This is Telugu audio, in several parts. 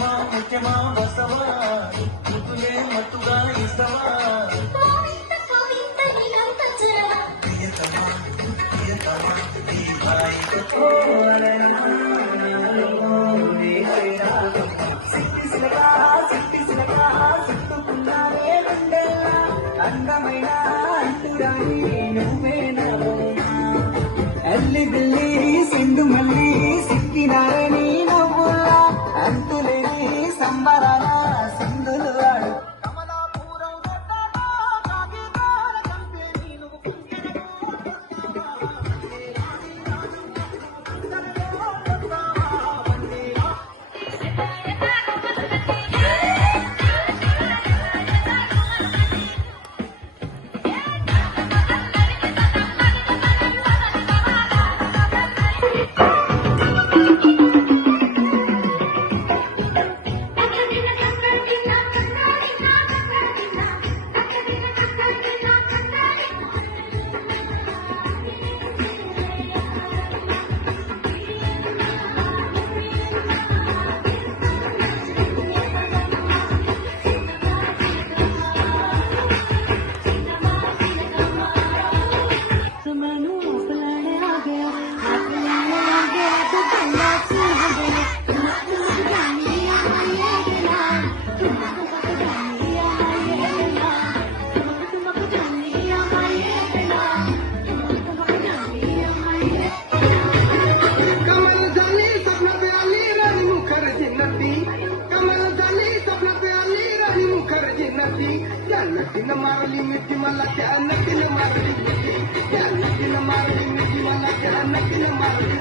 ముఖ్యమా ముఖ్యమా బసవా ముతులే మత్తుగా ఇస్తవా ప్రియతమా ప్రియతమా ఈ బాయితో సిట్టుకున్నానే రెండేళ్ళ అందమైన అంటురాని నువ్వేనా అల్లి బిల్లి సింధు మల్లి సిక్కినారని నవ్వులా అంతులేని సంబరాల సింధులు వాడు Jangan marli miti malah jangan marli miti jangan marli miti malah jangan marli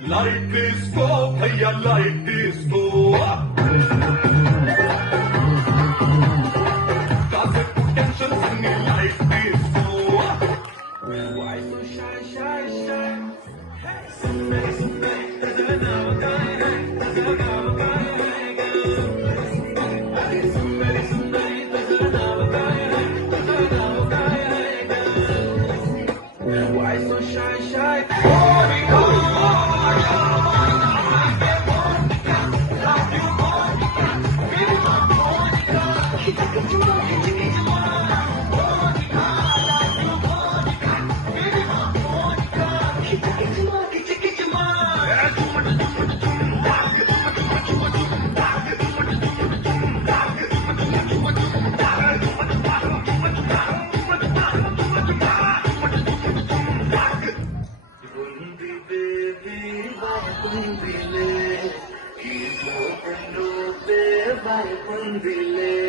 Light disco, bhaiya light disco. Cause it potential singing light disco. Why so shy, shy, shy? Somebody, somebody, there's another guy, there's another guy. Somebody, somebody, there's another guy, there's another guy. Why so shy, shy? Vai,